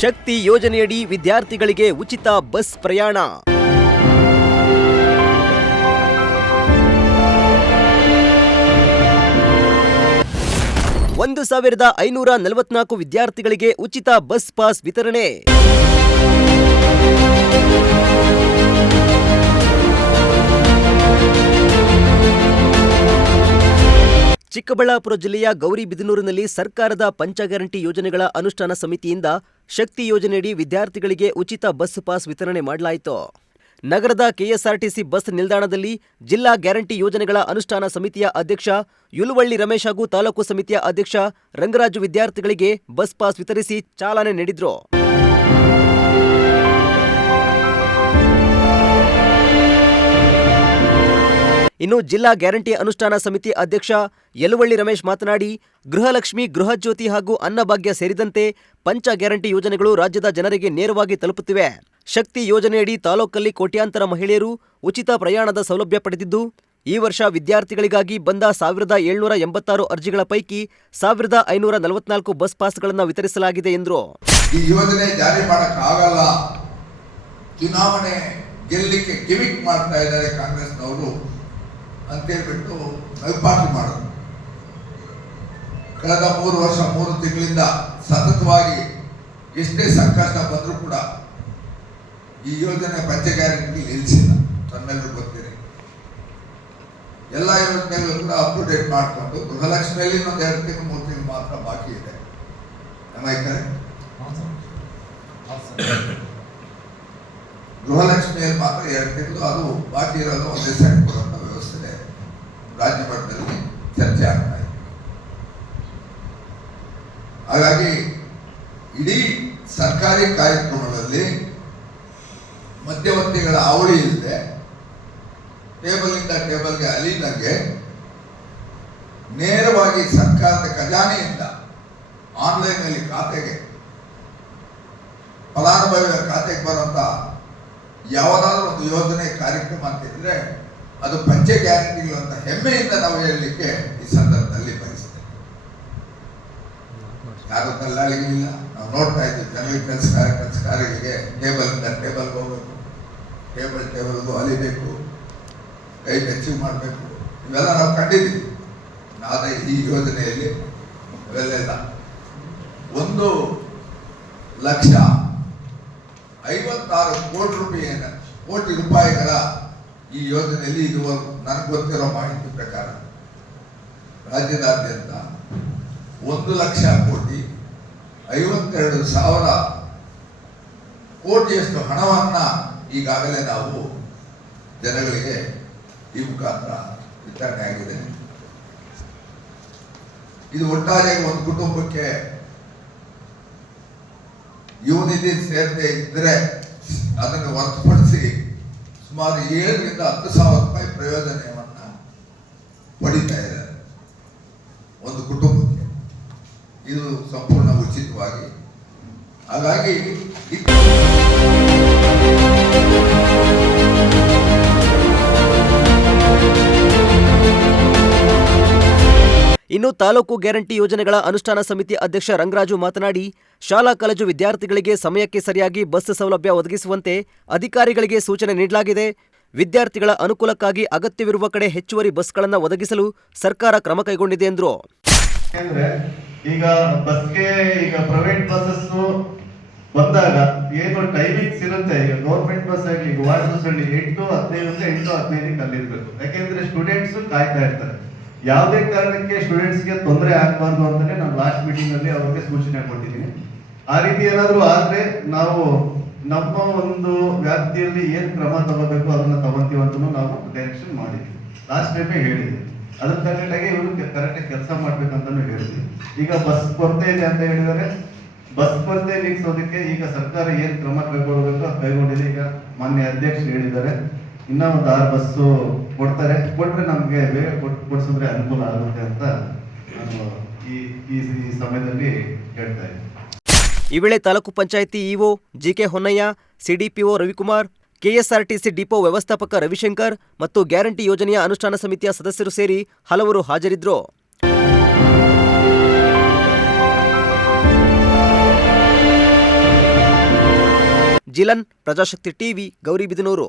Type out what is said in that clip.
ಶಕ್ತಿ ಯೋಜನೆಯಡಿ ವಿದ್ಯಾರ್ಥಿಗಳಿಗೆ ಉಚಿತ ಬಸ್ ಪ್ರಯಾಣ. 1,544 ವಿದ್ಯಾರ್ಥಿಗಳಿಗೆ ಉಚಿತ ಬಸ್ ಪಾಸ್ ವಿತರಣೆ. ಚಿಕ್ಕಬಳ್ಳಾಪುರ ಜಿಲ್ಲೆಯ ಗೌರಿಬಿದನೂರಿನಲ್ಲಿ ಸರ್ಕಾರದ ಪಂಚ ಗ್ಯಾರಂಟಿ ಯೋಜನೆಗಳ ಅನುಷ್ಠಾನ ಸಮಿತಿಯಿಂದ ಶಕ್ತಿ ಯೋಜನೆಯಡಿ ವಿದ್ಯಾರ್ಥಿಗಳಿಗೆ ಉಚಿತ ಬಸ್ ಪಾಸ್ ವಿತರಣೆ ಮಾಡಲಾಯಿತು. ನಗರದ ಕೆಎಸ್ಆರ್ಟಿಸಿ ಬಸ್ ನಿಲ್ದಾಣದಲ್ಲಿ ಜಿಲ್ಲಾ ಗ್ಯಾರಂಟಿ ಯೋಜನೆಗಳ ಅನುಷ್ಠಾನ ಸಮಿತಿಯ ಅಧ್ಯಕ್ಷ ಯುಲುವಳ್ಳಿ ರಮೇಶ್ ಹಾಗೂ ತಾಲೂಕು ಸಮಿತಿಯ ಅಧ್ಯಕ್ಷ ರಂಗರಾಜು ವಿದ್ಯಾರ್ಥಿಗಳಿಗೆ ಬಸ್ ಪಾಸ್ ವಿತರಿಸಿ ಚಾಲನೆ ನೀಡಿದ್ರು. ಇನ್ನು ಜಿಲ್ಲಾ ಗ್ಯಾರಂಟಿ ಅನುಷ್ಠಾನ ಸಮಿತಿ ಅಧ್ಯಕ್ಷ ಯಲುವಳ್ಳಿ ರಮೇಶ್ ಮಾತನಾಡಿ, ಗೃಹಲಕ್ಷ್ಮಿ, ಗೃಹಜ್ಯೋತಿ ಹಾಗೂ ಅನ್ನಭಾಗ್ಯ ಸೇರಿದಂತೆ ಪಂಚ ಗ್ಯಾರಂಟಿ ಯೋಜನೆಗಳು ರಾಜ್ಯದ ಜನರಿಗೆ ನೇರವಾಗಿ ತಲುಪುತ್ತಿವೆ. ಶಕ್ತಿ ಯೋಜನೆಯಡಿ ತಾಲೂಕಲ್ಲಿ ಕೋಟ್ಯಾಂತರ ಮಹಿಳೆಯರು ಉಚಿತ ಪ್ರಯಾಣದ ಸೌಲಭ್ಯ ಪಡೆದಿದ್ದು, ಈ ವರ್ಷ ವಿದ್ಯಾರ್ಥಿಗಳಿಗಾಗಿ ಬಂದ 1,786 ಅರ್ಜಿಗಳ ಪೈಕಿ 1,544 ಬಸ್ ಪಾಸ್ಗಳನ್ನು ವಿತರಿಸಲಾಗಿದೆ ಎಂದರು. ಈ ಯೋಜನೆ ಜಾರಿ ಮಾಡಕ್ಕಾಗಲ್ಲ, ಚುನಾವಣೆ ಗೆಲ್ಲಲಿಕ್ಕೆ ಗಿಮಿಕ್ ಮಾಡ್ತಾ ಇದ್ದಾರೆ ಕಾಂಗ್ರೆಸ್ನವರು ಅಂತ ಹೇಳ್ಬಿಟ್ಟು ನಲ್ಪಾಟಿ ಮಾಡೋದು. ಕಳೆದ 3 ವರ್ಷ 3 ತಿಂಗಳಿಂದ ಸತತವಾಗಿ ಎಷ್ಟೇ ಸಂಕಷ್ಟ ಬಂದರೂ ಕೂಡ ಈ ಯೋಜನೆ ಪಂಚ ಗ್ಯಾರಂಟಿ ನಿಲ್ಲಿಸಿಲ್ಲ. ತಮ್ಮೆಲ್ಲರೂ ಗೊತ್ತಿದೆ. ಎಲ್ಲ ಯೋಜನೆಗಳು ಕೂಡ ಅಪ್ ಟು ಡೇಟ್ ಮಾಡಿಕೊಂಡು ಗೃಹಲಕ್ಷ್ಮಿಯಲ್ಲಿ 1 2 ತಿಂಗಳು 3 ತಿಂಗಳು ಮಾತ್ರ ಬಾಕಿ ಇದೆ. ಗೃಹಲಕ್ಷ್ಮಿಯಲ್ಲಿ ಮಾತ್ರ 2 ತಿಂಗಳು, ಅದು ಬಾಕಿ ಇರೋದು ಒಂದೇ ಸೈಡ್ ಕೊಡುವಂಥ ವ್ಯವಸ್ಥೆ ರಾಜ್ಯ ಮಟ್ಟದಲ್ಲಿ ಚರ್ಚೆ ಆಗ್ತಾ ಇದೆ. ಹಾಗಾಗಿ ಇಡೀ ಸರ್ಕಾರಿ ಕಾರ್ಯಕ್ರಮಗಳಲ್ಲಿ ಮಧ್ಯವರ್ತಿಗಳ ಅವಳಿ ಇಲ್ಲದೆ ಟೇಬಲ್ನಿಂದ ಟೇಬಲ್ಗೆ ಅಲಿದಂಗೆ ನೇರವಾಗಿ ಸರ್ಕಾರದ ಖಜಾನೆಯಿಂದ ಆನ್ಲೈನ್ನಲ್ಲಿ ಖಾತೆಗೆ ಫಲಾನುಭವಿಗಳ ಖಾತೆಗೆ ಬರುವಂತ ಯಾವುದಾದ್ರೂ ಒಂದು ಯೋಜನೆ ಕಾರ್ಯಕ್ರಮ ಅಂತಿದ್ರೆ ಅದು ಪಂಚ ಗ್ಯಾರಂಟಿಗಳು ಅಂತ ಹೆಮ್ಮೆಯಿಂದ ನಾವು ಹೇಳಲಿಕ್ಕೆ ಈ ಸಂದರ್ಭದಲ್ಲಿ ಬಯಸ್ತೇವೆ. ಯಾರು ದಲ್ಲಾಳಿಗೆ ಇಲ್ಲ. ನಾವು ನೋಡ್ತಾ ಇದ್ದೀವಿ, ಜನರಿಗೆ ಕೆಲಸಗಾರರಿಗೆ ಟೇಬಲ್ನಿಂದ ಟೇಬಲ್ಗೆ ಹೋಗ್ಬೇಕು, ಟೇಬಲ್ಗೂ ಅಲಿಬೇಕು, ಕೈ ಅಚೀವ್ ಮಾಡಬೇಕು, ಇವೆಲ್ಲ ನಾವು ಕಂಡಿದ್ದೀವಿ. ಆದರೆ ಈ ಯೋಜನೆಯಲ್ಲಿ ಇವೆಲ್ಲ 1,56 ಕೋಟಿ ರೂಪಾಯಿಗಳ ಈ ಯೋಜನೆಯಲ್ಲಿ ಇದುವರೆಗೂ ನನಗೆ ಗೊತ್ತಿರೋ ಮಾಹಿತಿ ಪ್ರಕಾರ ರಾಜ್ಯದಾದ್ಯಂತ 1,52,000 ಕೋಟಿಯಷ್ಟು ಹಣವನ್ನ ಈಗಾಗಲೇ ನಾವು ಜನಗಳಿಗೆ ಈ ಮುಖಾಂತರ ವಿತರಣೆ ಆಗಿದೆ. ಇದು ಒಟ್ಟಾರೆ ಒಂದು ಕುಟುಂಬಕ್ಕೆ ಯುವನಿಧಿ ಸೇರದೆ ಇದ್ರೆ ಅದನ್ನು ಹೊರತುಪಡಿಸಿ ಸುಮಾರು 7,000 ರಿಂದ 10,000 ರೂಪಾಯಿ ಪ್ರಯೋಜನವನ್ನ ಪಡಿತಾ ಇದ್ದಾರೆ ಒಂದು ಕುಟುಂಬಕ್ಕೆ. ಇದು ಸಂಪೂರ್ಣ ಉಚಿತವಾಗಿ. ಹಾಗಾಗಿ ಇನ್ನು ತಾಲೂಕು ಗ್ಯಾರಂಟಿ ಯೋಜನೆಗಳ ಅನುಷ್ಠಾನ ಸಮಿತಿ ಅಧ್ಯಕ್ಷ ರಂಗರಾಜು ಮಾತನಾಡಿ, ಶಾಲಾ ಕಾಲೇಜು ವಿದ್ಯಾರ್ಥಿಗಳಿಗೆ ಸಮಯಕ್ಕೆ ಸರಿಯಾಗಿ ಬಸ್ ಸೌಲಭ್ಯ ಒದಗಿಸುವಂತೆ ಅಧಿಕಾರಿಗಳಿಗೆ ಸೂಚನೆ ನೀಡಲಾಗಿದೆ. ವಿದ್ಯಾರ್ಥಿಗಳ ಅನುಕೂಲಕ್ಕಾಗಿ ಅಗತ್ಯವಿರುವ ಕಡೆ ಹೆಚ್ಚುವರಿ ಬಸ್ಗಳನ್ನು ಒದಗಿಸಲು ಸರ್ಕಾರ ಕ್ರಮ ಕೈಗೊಂಡಿದೆ ಎಂದರು. ಈಗ ಬಸ್ಗೆ ಪ್ರೈವೇಟ್ ಬಸ್ಸಸ್ ಬಂದಾಗ ಏನು ಟೈಮಿಂಗ್ಸ್ ಇರುತ್ತೆ. ಈಗ ಗೌರ್ಮೆಂಟ್ ಬಸ್ ಆಗಲಿ, ಈಗ ವಾರದಲ್ಲಿ 8:15 ಅಲ್ಲಿರ್ಬೇಕು. ಯಾಕೆಂದ್ರೆ ಸ್ಟೂಡೆಂಟ್ಸ್ ಕಾಯ್ತಾ ಇರ್ತಾರೆ. ಯಾವುದೇ ಕಾರಣಕ್ಕೆ ಸ್ಟೂಡೆಂಟ್ಸ್ಗೆ ತೊಂದರೆ ಆಗಬಾರ್ದು ಅಂತಾನೆ ನಾನು ಲಾಸ್ಟ್ ಮೀಟಿಂಗ್ ಅಲ್ಲಿ ಅವ್ರಿಗೆ ಸೂಚನೆ ಕೊಟ್ಟಿದ್ದೀನಿ. ಆ ರೀತಿ ಏನಾದರೂ ಆದ್ರೆ ನಾವು ನಮ್ಮ ಒಂದು ವ್ಯಾಪ್ತಿಯಲ್ಲಿ ಏನ್ ಕ್ರಮ ತಗೋಬೇಕು ಅದನ್ನ ತಗೊಂತೀವಿ ಅಂತ ನಾವು ಡೈರೆಕ್ಷನ್ ಮಾಡಿದ್ವಿ. ಲಾಸ್ಟ್ ಟೈಮೇ ಹೇಳಿದ್ವಿ. ಅದ್ರ ತಗೊಂಡಾಗೆ ಇವರು ಕರೆಕ್ಟಾಗಿ ಕೆಲಸ ಮಾಡ್ಬೇಕಂತಾನು ಹೇಳಿದ್ವಿ. ಈಗ ಬಸ್ ಕೊರತೆ ಇದೆ ಅಂತ ಹೇಳಿದರೆ ಬಸ್ ಕೊರತೆ ನೀಗಿಸೋದಕ್ಕೆ ಈಗ ಸರ್ಕಾರ ಏನ್ ಕ್ರಮ ಕೈಗೊಳ್ಳಬೇಕು ಅದು ಕೈಗೊಂಡಿದೆ. ಈಗ ಮಾನ್ಯ ಅಧ್ಯಕ್ಷರು ಹೇಳಿದ್ದಾರೆ, ಇನ್ನ ಒಂದು 6 ಬಸ್ಸು ಕೊಟ್ರೆ ನಮ್ಗೆ ಬೇಗ ಕೊಡಿಸಿದ್ರೆ ಅನುಕೂಲ ಆಗುತ್ತೆ ಅಂತ ನಾನು ಈ ಸಮಯದಲ್ಲಿ ಹೇಳ್ತಾ ಇದ್ದೀನಿ. ಈ ವೇಳೆ taluk panchayat EO G K Honnaiah, CDPO Ravikumar, KSRTC depot ವ್ಯವಸ್ಥಾಪಕ ರವಿಶಂಕರ್ ಮತ್ತು ಗ್ಯಾರಂಟಿ ಯೋಜನೆಯ ಅನುಷ್ಠಾನ ಸಮಿತಿಯ ಸದಸ್ಯರು ಸೇರಿ ಹಲವರು ಹಾಜರಿದ್ದರು. ಜಿಲನ್, ಪ್ರಜಾಶಕ್ತಿ ಟಿವಿ, ಗೌರಿಬಿದನೂರು.